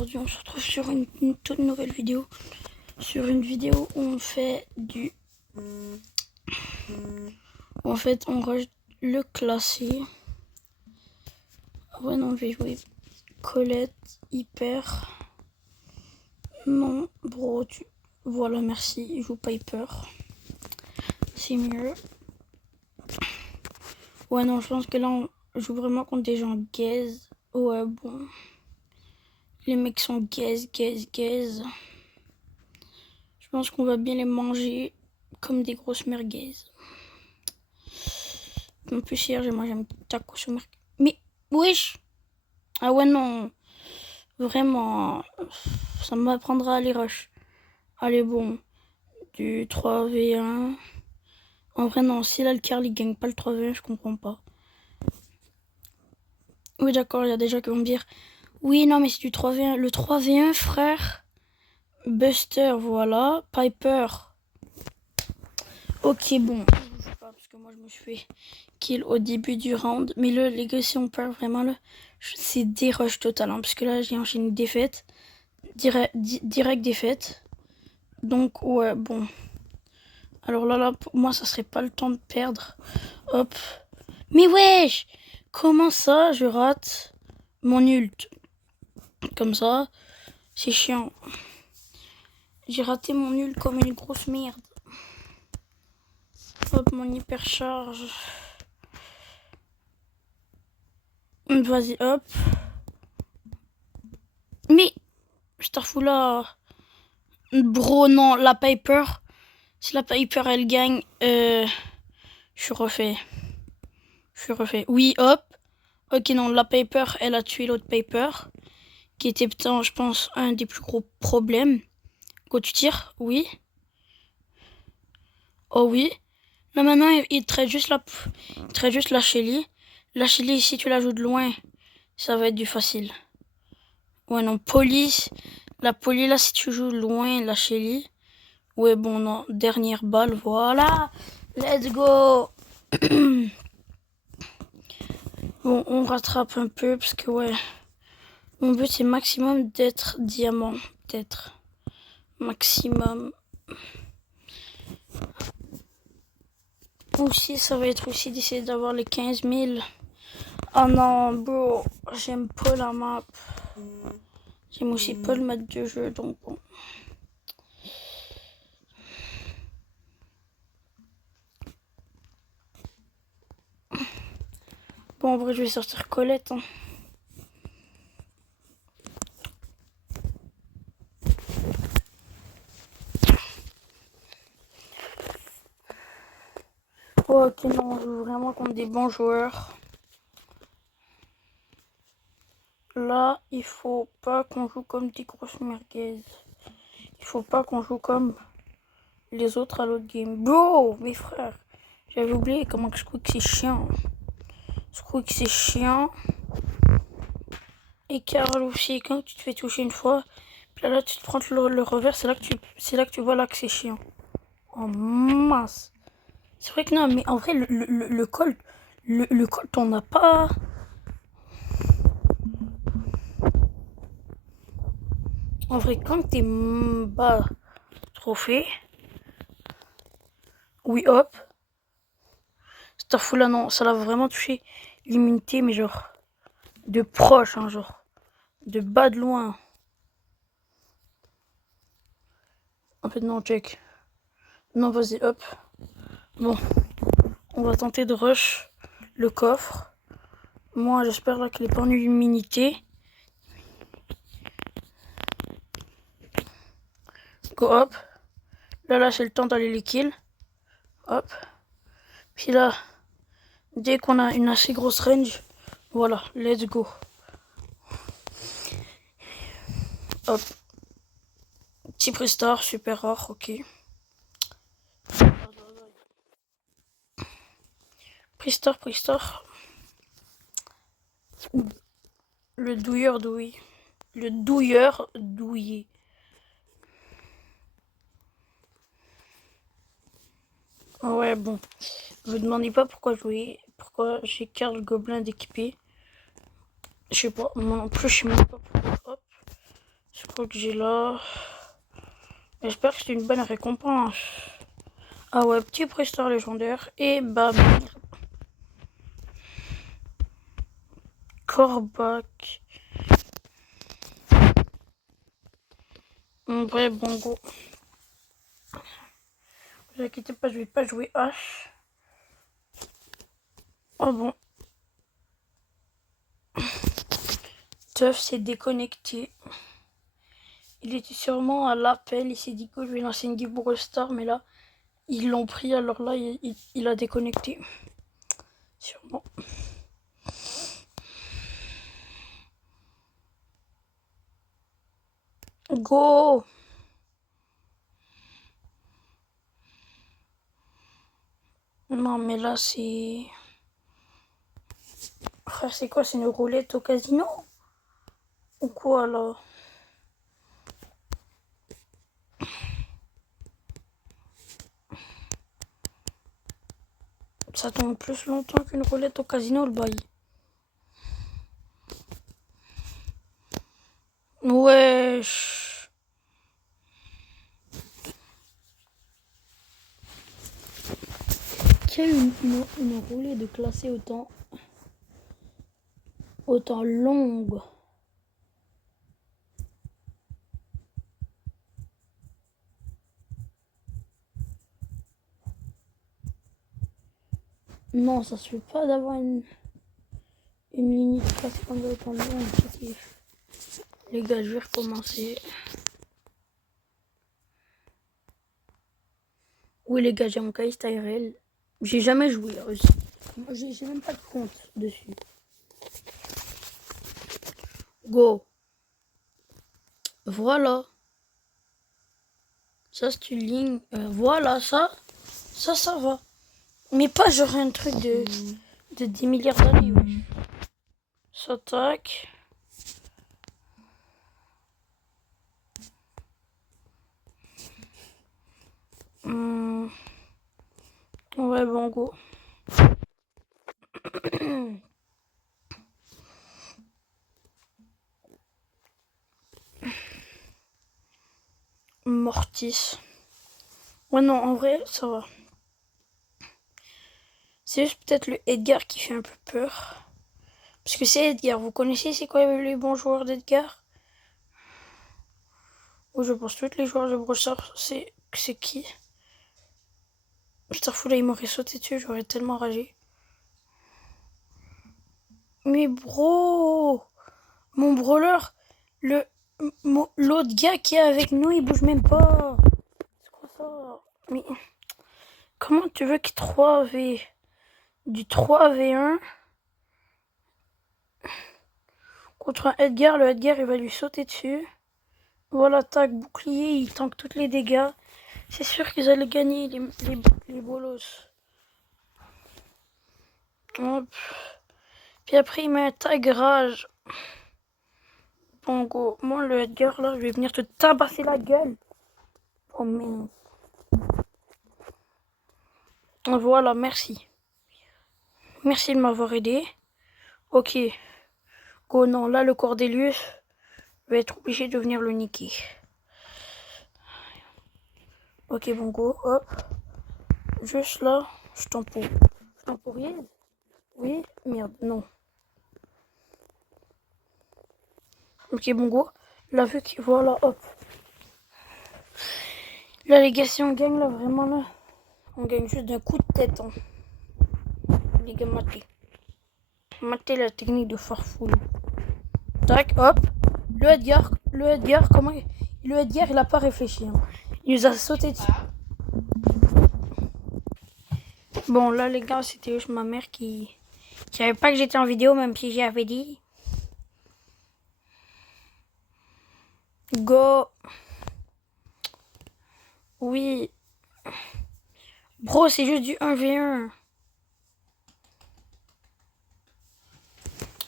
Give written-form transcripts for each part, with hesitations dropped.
aujourd'hui on se retrouve sur une toute nouvelle vidéo. Sur une vidéo où on fait du... En fait on rush le classé. Ouais non, je vais jouer Colette, Hyper. Non bro, voilà merci, je joue pas Hyper. C'est mieux. Ouais non, je pense que là on joue vraiment contre des gens gaze. Ouais bon. Les mecs sont gaze. Je pense qu'on va bien les manger comme des grosses merguez. En plus hier j'ai mangé un petit taco sur merguez. Mais wesh. Ah ouais non. Vraiment. Ça m'apprendra à les rush. Allez bon. Du 3v1. En vrai non, si là le Carly gagne pas le 3v1, je comprends pas. Oui d'accord, il y a des gens qui vont me dire. Oui non mais c'est du 3v1. Le 3v1 frère. Buster voilà. Piper. Ok bon. Je sais pas parce que moi je me suis fait kill au début du round. Mais là les gars si on perd vraiment là. C'est des rush total. Hein, parce que là j'ai enchaîné une défaite. Direct défaite. Donc ouais bon. Alors là pour moi ça serait pas le temps de perdre. Hop. Mais wesh. Comment ça je rate mon ult. Comme ça. C'est chiant. J'ai raté mon ult comme une grosse merde. Hop mon hypercharge. Vas-y hop. Mais je t'en fous là. Bro non la Piper. Si la Piper elle gagne. Je suis refait. Oui hop. Ok non la Piper elle a tué l'autre Piper. Qui était putain je pense un des plus gros problèmes. Quand tu tires. Oui. Oh oui. Là maintenant il traite juste la Shelly. La Shelly si tu la joues de loin. Ça va être du facile. Ouais non police. La police là si tu joues loin la Shelly. Ouais bon non. Dernière balle voilà. Let's go. Bon on rattrape un peu parce que ouais. Mon but c'est maximum d'être diamant. D'être maximum. Aussi ça va être aussi d'essayer d'avoir les 15 000. Oh non bro. J'aime pas la map. J'aime aussi pas le mode de jeu donc bon. Bon en vrai je vais sortir Colette. Hein. Oh, ok non on joue vraiment contre des bons joueurs. Là il faut pas qu'on joue comme des grosses merguez. Il faut pas qu'on joue comme les autres à l'autre game. Bro mes frères. J'avais oublié comment Squeak c'est chiant. Squeak c'est chiant. Et Carl aussi, quand tu te fais toucher une fois, puis là tu te prends le revers, c'est là que tu vois là que c'est chiant. Oh mince. C'est vrai que non, mais en vrai le Colt, le Colt on n'a pas. En vrai quand t'es bas trophée. Oui hop. Starfou là non, ça l'a vraiment touché l'immunité, mais genre de proche, hein, genre de bas de loin. En fait non check. Non vas-y hop. Bon. On va tenter de rush le coffre. Moi j'espère là qu'il est pas en immunité. Go hop. Là c'est le temps d'aller les kills. Hop. Puis là, dès qu'on a une assez grosse range, voilà, let's go. Hop. Petit Prestar, super rare, ok. Prestar. Le douilleur douillé. Le douilleur douillé. Ouais, bon. Je vous demandez pas pourquoi j'ai Karl Gobelin d'équipé. Je sais pas, moi non plus, je sais même pas pourquoi. Hop. quoi que j'ai là. J'espère que c'est une bonne récompense. Ah ouais, petit prestar légendaire. Et bam. Corbac. En vrai, bon go. Ne vous inquiétez pas, je vais pas jouer H. Oh bon. Teuf s'est déconnecté. Il était sûrement à l'appel. Il s'est dit que je vais lancer une Guy Brawl Star, mais là, ils l'ont pris. Alors là, il a déconnecté. Sûrement. Go! Non, mais là, c'est... Frère, c'est quoi? C'est une roulette au casino? Ou quoi, là? Ça tombe plus longtemps qu'une roulette au casino, le bail. Wesh. Quelle une roulette de classée autant longue. Non, ça se fait pas d'avoir une ligne de classée comme ça autant longue. Les gars, je vais recommencer. Oui, les gars, j'ai mon cahier IRL. J'ai jamais joué aussi. Moi, j'ai même pas de compte dessus. Go. Voilà. Ça, c'est une ligne. Voilà, ça va. Mais pas genre un truc de 10 milliards d'années, wesh. Ça, tac. Ouais, bon, go. Mortis. Ouais, non, en vrai, ça va. C'est juste peut-être le Edgar qui fait un peu peur. Parce que c'est Edgar. Vous connaissez c'est quoi les bons joueurs d'Edgar? Ou je pense que tous les joueurs de Brawl Stars, c'est qui? Starful, il m'aurait sauté dessus, j'aurais tellement ragé. Mais bro, mon brawler, l'autre gars qui est avec nous, il bouge même pas. C'est quoi ça? Mais comment tu veux qu'il 3v du 3v1 contre un Edgar? Le Edgar, il va lui sauter dessus. Voilà, tac, bouclier, il tank tous les dégâts. C'est sûr qu'ils allaient gagner les bolos. Hop. Puis après, il met un tag rage. Bon, go. Moi, le Edgar, là, je vais venir te tabasser la gueule. Oh, merde. Voilà, merci. Merci de m'avoir aidé. Ok. Go, non, là, le Cordelius, je vais être obligé de venir le niquer. Ok, bon, go, hop. Juste là, je temporise. Oui, merde, non. Ok, bon, go. Là, vu que, voilà, hop. Là, les gars, si on gagne, là, vraiment, là, on gagne juste d'un coup de tête, hein. Les gars, matez. Matez la technique de Farfouille. Tac, hop. Le Edgar, comment le Edgar, il a pas réfléchi, hein. Il nous a sauté dessus. Bon, là, les gars, c'était juste ma mère qui savait pas que j'étais en vidéo, même si j'avais dit. Go. Oui. Bro, c'est juste du 1v1.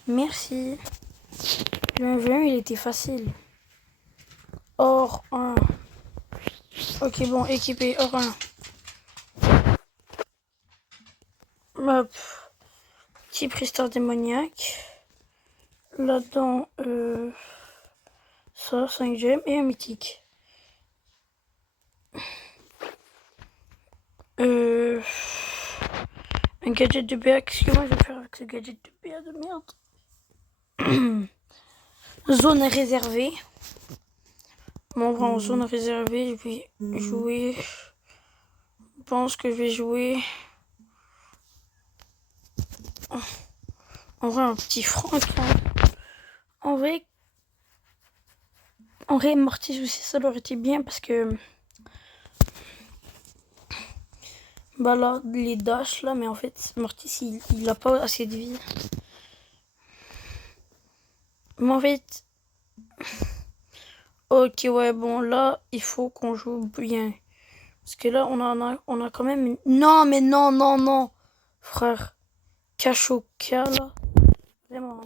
Merci. Le 1v1, il était facile. Or 1. Ok, bon, équipé, or 1. Hop. Petit prestar démoniaque. Là-dedans, Ça, 5 gemmes et un mythique. Un gadget de BA. Qu'est-ce que moi je vais faire avec ce gadget de BA de merde? Zone réservée. Bon, on va en zone réservée. Je vais jouer. Je pense que je vais jouer. En vrai, un petit Franck. En vrai, Mortis aussi, ça aurait été bien parce que. Bah là, les dash là, mais en fait, Mortis il a pas assez de vie. Mais en fait. Ok, ouais, bon, là, il faut qu'on joue bien. Parce que là, on a quand même une... Non, mais non, non, non. Frère, Cachoka, là. Vraiment.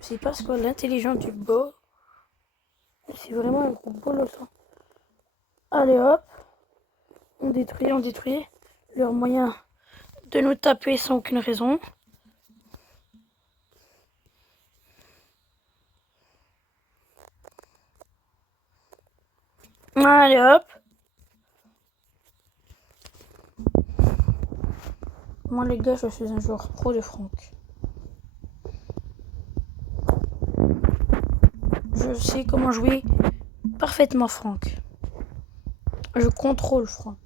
C'est pas ce quoi l'intelligence du bot. C'est vraiment un gros bolo, ça. Allez, hop. On détruit. Leur moyen de nous taper sans aucune raison. Allez, hop. Moi, les gars, je suis un joueur pro de Franck. Je sais comment jouer parfaitement Franck. Je contrôle Franck.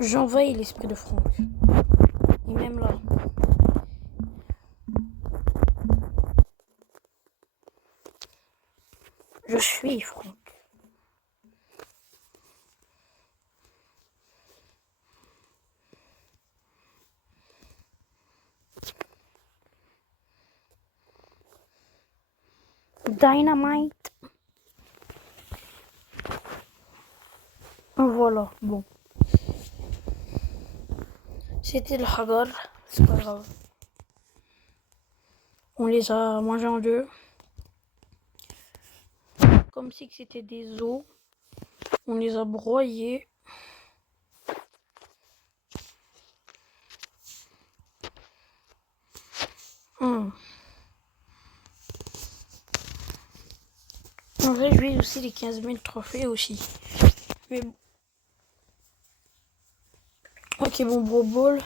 J'envahis l'esprit de Franck. Et même là. Je suis Franck. Dynamite. Voilà, bon. C'était le Hagar, c'est pas grave. On les a mangés en deux. Comme si c'était des os. On les a broyés. En vrai, je vais aussi les 15 000 trophées aussi. Mais bon. Ok, bon, Bro Ball.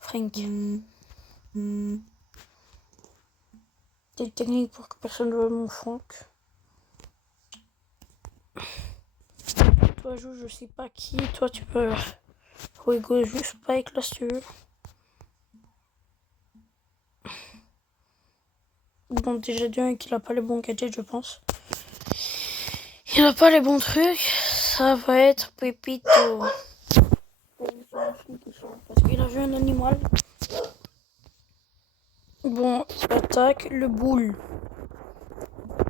Frank. Des techniques pour que personne ne voit mon Franck. Toi, je sais pas qui. Toi, tu peux jouer go juste Spike là si tu veux. Bon, déjà d'un qu'il a pas les bons gadgets, je pense. Il a pas les bons trucs. Ça va être Pépito. Parce qu'il a vu un animal. Bon, attaque le boule.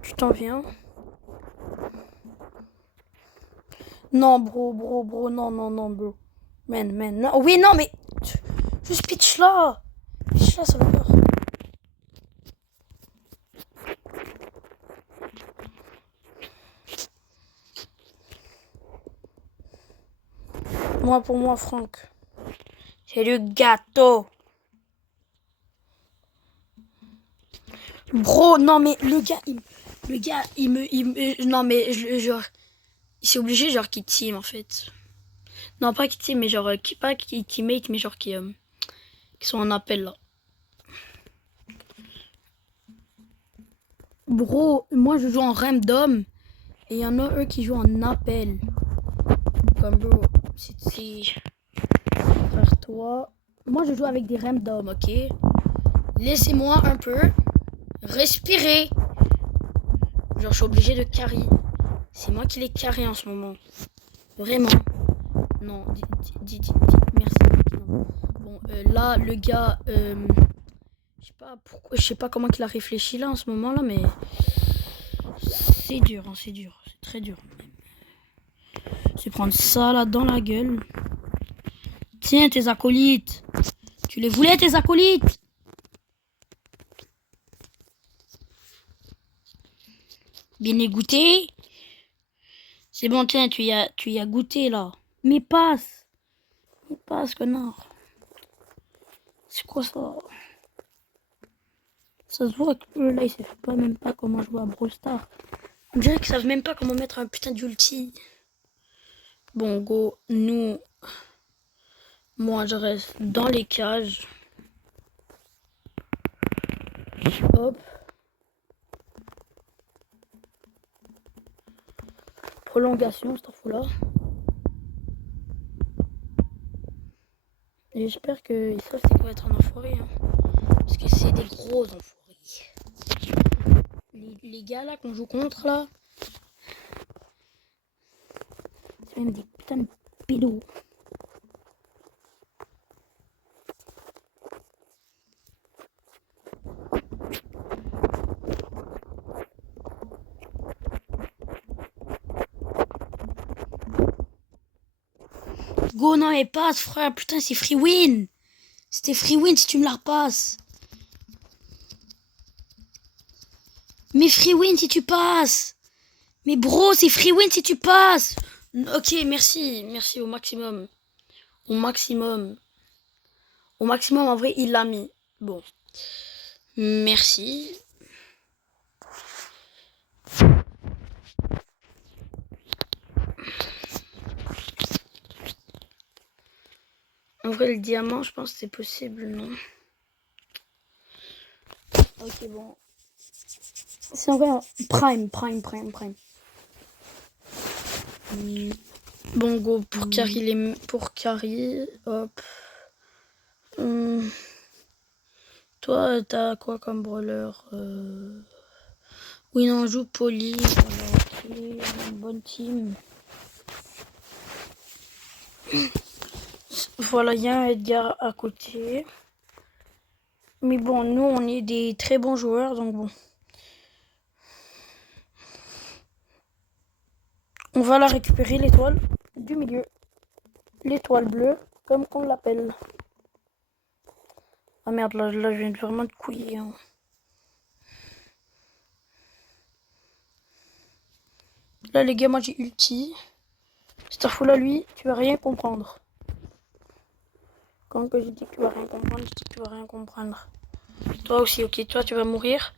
Tu t'en viens. Non, bro, non, bro. Man, non. Oh, oui, non, mais. Juste pitch là. Pitch là, ça va pas. Moi, pour moi, Franck. C'est le gâteau. Bro, non, mais le gars, non, mais genre, c'est obligé, genre, qu'il team, en fait. Non, pas qu'il team, mais genre, pas qu'il teammate, mais genre, qui sont en appel, là. Bro, moi, je joue en random, et il y en a eux qui jouent en appel. Comme, bro, c'est... Frère, toi... Moi, je joue avec des random, ok? Laissez-moi un peu respirer. Genre, je suis obligé de carry. C'est moi qui les carry en ce moment. Vraiment. Non, merci. Non. Bon, là, le gars, je sais pas pourquoi, je sais pas comment il a réfléchi là en ce moment là, mais c'est dur, hein, c'est dur, c'est très dur. C'est prendre ça là dans la gueule. Tiens, tes acolytes. Tu les voulais, tes acolytes? Bien égoutté. C'est bon, tiens, tu y as goûté, là. Mais passe. Mais passe, connard. C'est quoi ça? Ça se voit que eux, là, ils savent pas même pas comment jouer à Brawl Stars. On dirait qu'ils savent même pas comment mettre un putain d'ulti. Bon, go, nous... Moi, je reste dans les cages. Hop. Prolongation, cette info-là. Et j'espère qu'ils savent c'est quoi être un enfoiré. Hein. Parce que c'est des gros enfoirés. Les gars là qu'on joue contre là, c'est même des putains de pédos. Go, non, et passe, frère. Putain, c'est free win. C'était free win si tu me la repasses. Mais free win si tu passes. Mais bro, c'est free win si tu passes. Ok, merci. Merci au maximum. Au maximum. Au maximum, en vrai, il l'a mis. Bon. Merci. En vrai, le diamant, je pense que c'est possible, non? Ok, bon. C'est en vrai prime. Bon, go, pour carry, hop. Toi, t'as quoi comme brawler? Oui, non, on joue Poli. Voilà, ok, bonne team. Voilà, il y a un Edgar à côté. Mais bon, nous, on est des très bons joueurs, donc bon. On va la récupérer, l'étoile du milieu. L'étoile bleue, comme qu'on l'appelle. Ah merde, là, je viens vraiment de couiller. Hein. Là, les gars, moi, j'ai ulti. Cette info-là, lui, tu vas rien comprendre. Quand que j'ai dit que tu vas rien comprendre, je dis que tu vas rien comprendre. Toi aussi, ok, toi, tu vas mourir.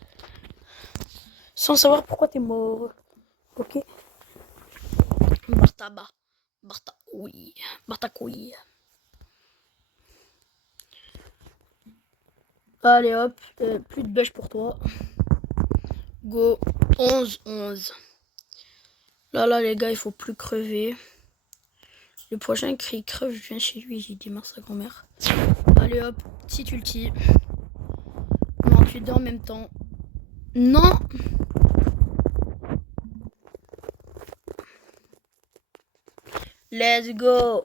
Sans savoir pourquoi t'es mort. Ok. Bartaba. Barta, oui. Barta couille. Allez hop, plus de bêche pour toi. Go. 11-11. Là, les gars, il faut plus crever. Le prochain cri creve, je viens chez lui, j'ai dit mince sa grand-mère. Allez hop, petit ulti. Non, tu dors en même temps. Non. Let's go.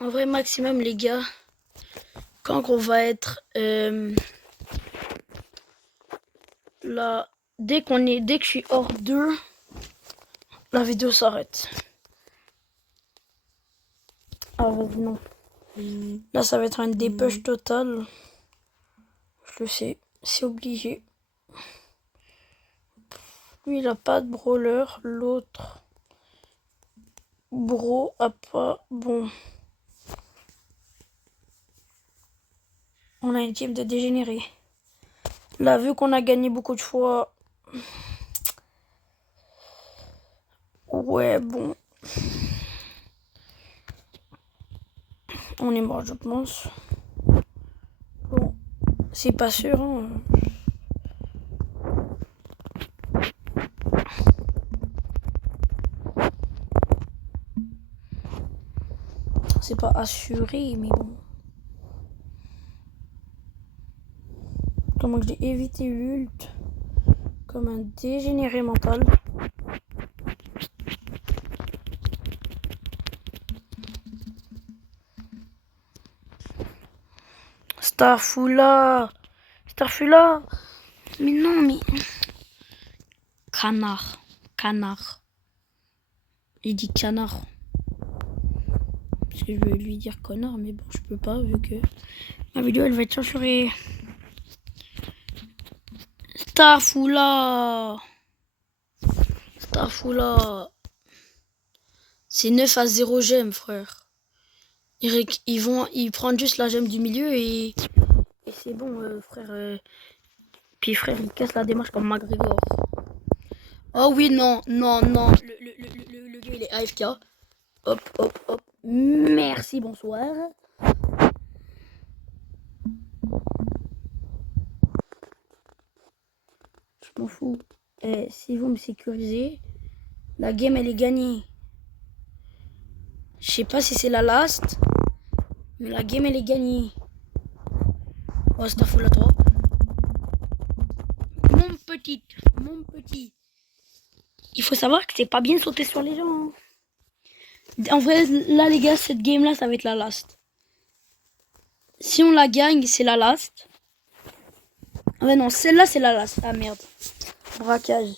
En vrai maximum les gars, quand on va être là, dès que je suis hors 2, la vidéo s'arrête. Ah vas-y non. Là ça va être un dépush total. Je le sais, c'est obligé. Lui il a pas de brawler, l'autre bro a pas. Bon. On a une team de dégénérés. Là, vu qu'on a gagné beaucoup de fois... Ouais, bon. On est mort, je pense. Bon, c'est pas sûr. Hein. C'est pas assuré, mais bon. Comment que j'ai évité l'ult comme un dégénéré mental. Starfula. Mais non, mais... Canard. Il dit canard. parce que je veux lui dire connard, mais bon, je peux pas vu que ma vidéo elle va être censurée. Starfoula. C'est 9-0 gemmes, frère. Ils prennent juste la gemme du milieu et c'est bon, frère. Puis frère, il casse la démarche comme McGregor. Oh oui, non. Le gars, il est AFK. Hop. Merci, bonsoir. Je m'en fous. Si vous me sécurisez, la game, elle est gagnée. Je sais pas si c'est la last, mais la game, elle est gagnée. Oh, c'est ta foule à toi. Mon petit. Il faut savoir que c'est pas bien de sauter sur les gens. En vrai, là, les gars, cette game-là, ça va être la last. Si on la gagne, c'est la last. Ah ouais, non, celle-là, c'est la last. Ah merde. Braquage.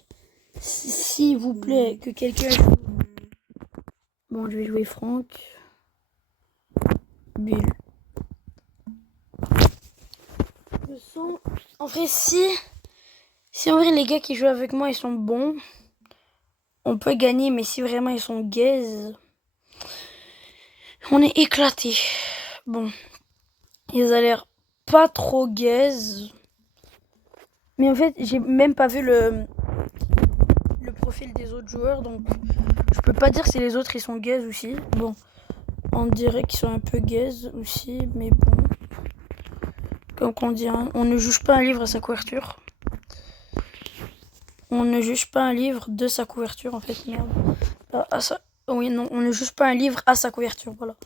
S'il vous plaît, que quelqu'un... Bon, je vais jouer Franck. Bulle. Le son... En vrai, si en vrai, les gars qui jouent avec moi, ils sont bons, on peut gagner, mais si vraiment ils sont gaze, on est éclaté. Bon. Ils ont l'air pas trop gaze. Mais en fait, j'ai même pas vu le profil des autres joueurs, donc je peux pas dire si les autres ils sont gaze aussi. Bon, on dirait qu'ils sont un peu gaze aussi, mais bon. Comme on dit, hein, on ne juge pas un livre à sa couverture. On ne juge pas un livre de sa couverture, en fait, merde. Oui, non, on ne juge pas un livre à sa couverture, voilà.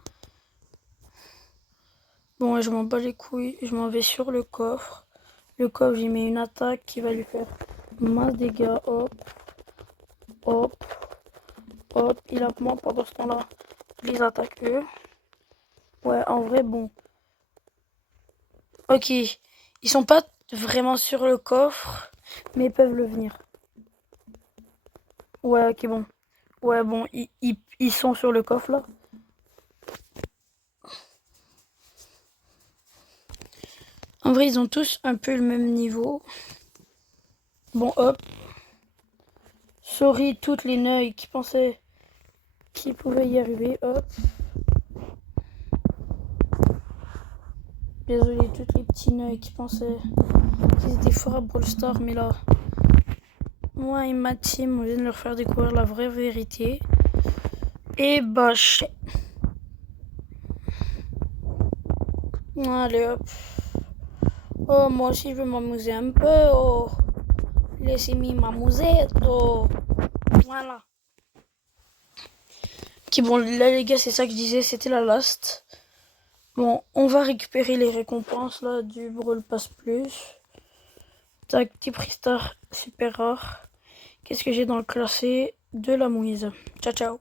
Bon, je m'en bats les couilles, je m'en vais sur le coffre. Le coffre, j'y mets une attaque qui va lui faire masse dégâts, hop. Il a moi pendant ce temps-là, les attaques eux. Ouais, en vrai, bon. Ok, ils sont pas vraiment sur le coffre, mais ils peuvent le venir. Ouais, ok, bon. Ouais, bon, ils sont sur le coffre, là. En vrai, ils ont tous un peu le même niveau. Bon, hop. Sorry, toutes les neuils qui pensaient qu'ils pouvaient y arriver, hop. Désolé, toutes les petits neuils qui pensaient qu'ils étaient forts à Brawl Stars, mais là... Moi et ma team, on vient de leur faire découvrir la vraie vérité. Et bah, allez hop. Oh, moi aussi je veux m'amuser un peu. Oh, laissez-moi m'amuser. Oh, voilà. Ok, bon, là les gars, c'est ça que je disais, c'était la last. Bon, on va récupérer les récompenses là du Brawl Pass Plus. Tac, petit prix star super rare. Qu'est-ce que j'ai dans le classé? De la mouise. Ciao, ciao.